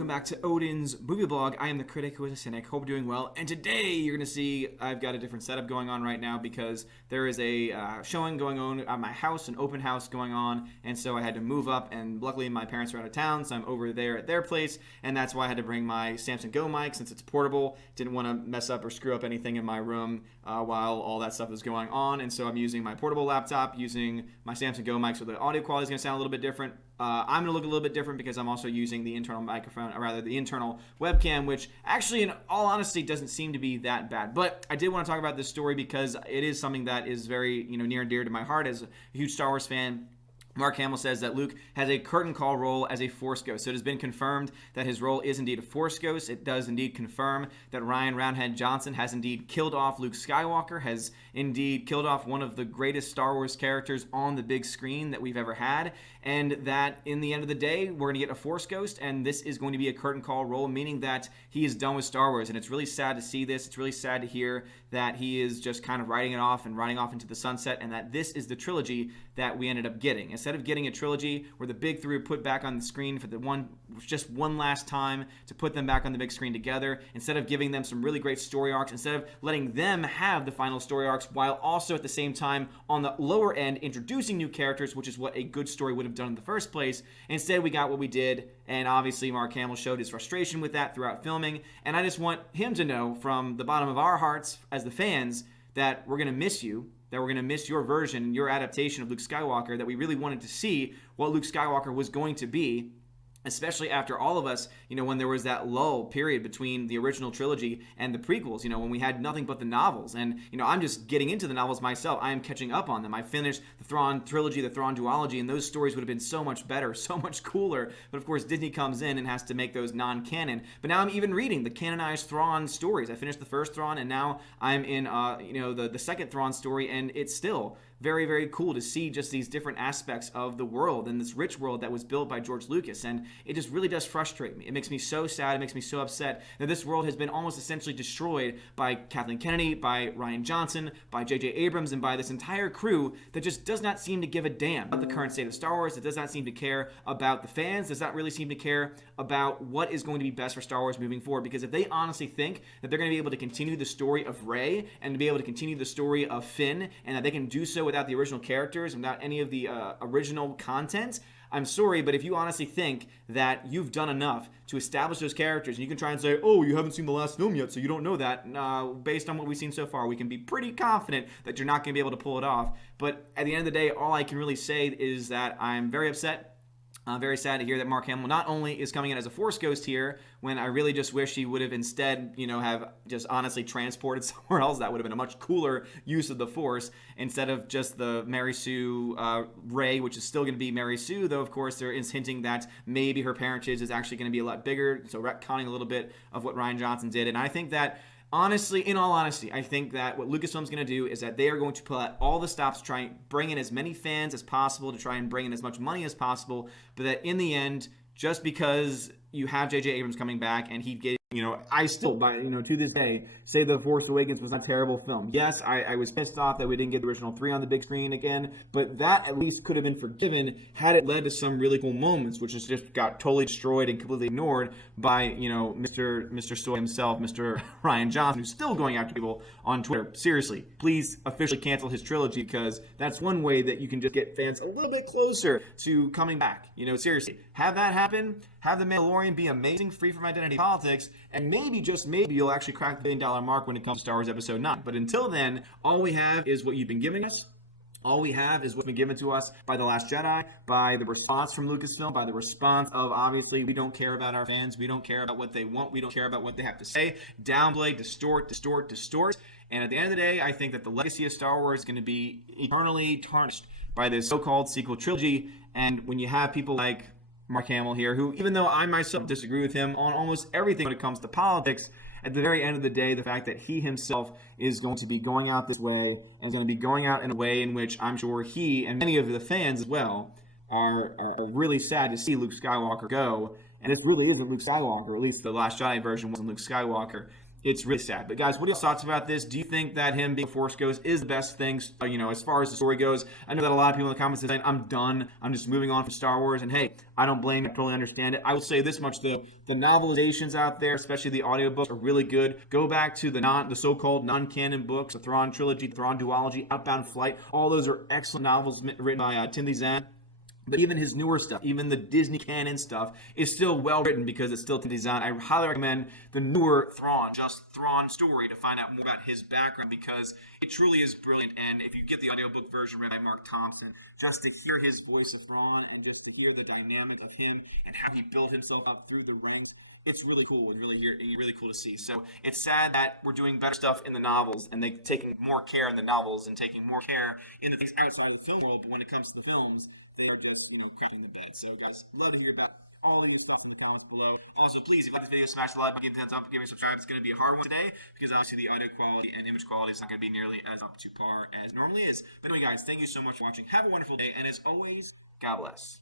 welcome back to Odin's movie blog. I am the critic who is a cynic. Hope you're doing well. And today you're going to see I've got a different setup going on right now because there is a showing going on at my house, an open house going on. And so I had to move up, and luckily my parents are out of town, so I'm over there at their place. And that's why I had to bring my Samsung Go mic since it's portable. Didn't want to mess up or screw up anything in my room while all that stuff is going on. And so I'm using my portable laptop, using my Samsung Go mic, so the audio quality is going to sound a little bit different. I'm going to look a little bit different because I'm also using the internal microphone, or rather the internal webcam, which actually, in all honesty, doesn't seem to be that bad. But I did want to talk about this story because it is something that is very, near and dear to my heart as a huge Star Wars fan. Mark Hamill says that Luke has a curtain call role as a Force Ghost. So it has been confirmed that his role is indeed a Force Ghost. It does indeed confirm that Ryan Roundhead Johnson has indeed killed off Luke Skywalker, has indeed killed off one of the greatest Star Wars characters on the big screen that we've ever had, and that in the end of the day, we're going to get a Force Ghost, and this is going to be a curtain call role, meaning that he is done with Star Wars. And it's really sad to see this. It's really sad to hear that he is just kind of writing it off and riding off into the sunset, and that this is the trilogy that we ended up getting. Instead of getting a trilogy where the big three are put back on the screen for just one last time to put them back on the big screen together, instead of giving them some really great story arcs, instead of letting them have the final story arcs while also at the same time on the lower end introducing new characters, which is what a good story would have done in the first place. Instead, we got what we did, and obviously Mark Hamill showed his frustration with that throughout filming, and I just want him to know from the bottom of our hearts as the fans that we're going to miss you, that we're going to miss your version, your adaptation of Luke Skywalker, that we really wanted to see what Luke Skywalker was going to be, especially after all of us, when there was that lull period between the original trilogy and the prequels, when we had nothing but the novels. And, I'm just getting into the novels myself. I am catching up on them. I finished the Thrawn trilogy, the Thrawn duology, and those stories would have been so much better, so much cooler. But of course, Disney comes in and has to make those non-canon. But now I'm even reading the canonized Thrawn stories. I finished the first Thrawn, and now I'm in, the second Thrawn story, and it's still very, very cool to see just these different aspects of the world and this rich world that was built by George Lucas. And it just really does frustrate me. It makes me so sad. It makes me so upset that this world has been almost essentially destroyed by Kathleen Kennedy, by Rian Johnson, by J.J. Abrams, and by this entire crew that just does not seem to give a damn about the current state of Star Wars. It does not seem to care about the fans. Does not really seem to care about what is going to be best for Star Wars moving forward. Because if they honestly think that they're going to be able to continue the story of Rey and to be able to continue the story of Finn, and that they can do so without the original characters, without any of the original content, I'm sorry, but if you honestly think that you've done enough to establish those characters, and you can try and say, oh, you haven't seen the last film yet, so you don't know that, based on what we've seen so far, we can be pretty confident that you're not going to be able to pull it off. But at the end of the day, all I can really say is that I'm very upset. I'm very sad to hear that Mark Hamill not only is coming in as a Force Ghost here, when I really just wish he would have instead, have just honestly transported somewhere else. That would have been a much cooler use of the Force, instead of just the Mary Sue Rey, which is still going to be Mary Sue, though of course there is hinting that maybe her parentage is actually going to be a lot bigger, so retconning a little bit of what Rian Johnson did. And I think that, honestly, in all honesty, I think that what Lucasfilm's going to do is that they are going to pull out all the stops to try and bring in as many fans as possible, to try and bring in as much money as possible, but that in the end, just because you have J.J. Abrams coming back and he gets, I still, to this day, say The Force Awakens was not a terrible film. Yes, I was pissed off that we didn't get the original 3 on the big screen again, but that at least could have been forgiven had it led to some really cool moments, which just got totally destroyed and completely ignored by, Mr. Soy himself, Mr. Rian Johnson, who's still going after people on Twitter. Seriously, please officially cancel his trilogy, because that's one way that you can just get fans a little bit closer to coming back. Seriously, have that happen. Have The Mandalorian be amazing, free from identity politics, and maybe, just maybe, you'll actually crack the $1 billion mark when it comes to Star Wars Episode 9. But until then, all we have is what you've been giving us. All we have is what's been given to us by The Last Jedi, by the response from Lucasfilm, by the response of, obviously, we don't care about our fans, we don't care about what they want, we don't care about what they have to say, downplay, distort. And at the end of the day, I think that the legacy of Star Wars is going to be eternally tarnished by this so-called sequel trilogy. And when you have people like Mark Hamill here, who, even though I myself disagree with him on almost everything when it comes to politics, at the very end of the day, the fact that he himself is going to be going out this way, and is going to be going out in a way in which I'm sure he and many of the fans as well are really sad to see Luke Skywalker go. And this really isn't Luke Skywalker, or at least the Last Jedi version wasn't Luke Skywalker. It's really sad. But guys, what are your thoughts about this? Do you think that him being Force Ghost is the best thing, as far as the story goes? I know that a lot of people in the comments are saying, I'm done. I'm just moving on from Star Wars. And hey, I don't blame you. I totally understand it. I will say this much, though. The novelizations out there, especially the audiobooks, are really good. Go back to the so-called non-canon books, the Thrawn trilogy, Thrawn duology, Outbound Flight. All those are excellent novels written by Timothy Zahn. But even his newer stuff, even the Disney canon stuff, is still well written because it's still designed. I highly recommend the newer Thrawn story to find out more about his background because it truly is brilliant. And if you get the audiobook version read by Mark Thompson, just to hear his voice of Thrawn and just to hear the dynamic of him and how he built himself up through the ranks, it's really cool. It's really cool to see. So it's sad that we're doing better stuff in the novels and they're taking more care in the novels and taking more care in the things outside of the film world. But when it comes to the films, they are just, crapping the bed. So, guys, love to hear about all of your stuff in the comments below. Also, please, if you like this video, smash the like button, give it a thumbs up, give me a subscribe. It's going to be a hard one today because obviously the audio quality and image quality is not going to be nearly as up to par as normally is. But anyway, guys, thank you so much for watching. Have a wonderful day, and as always, God bless.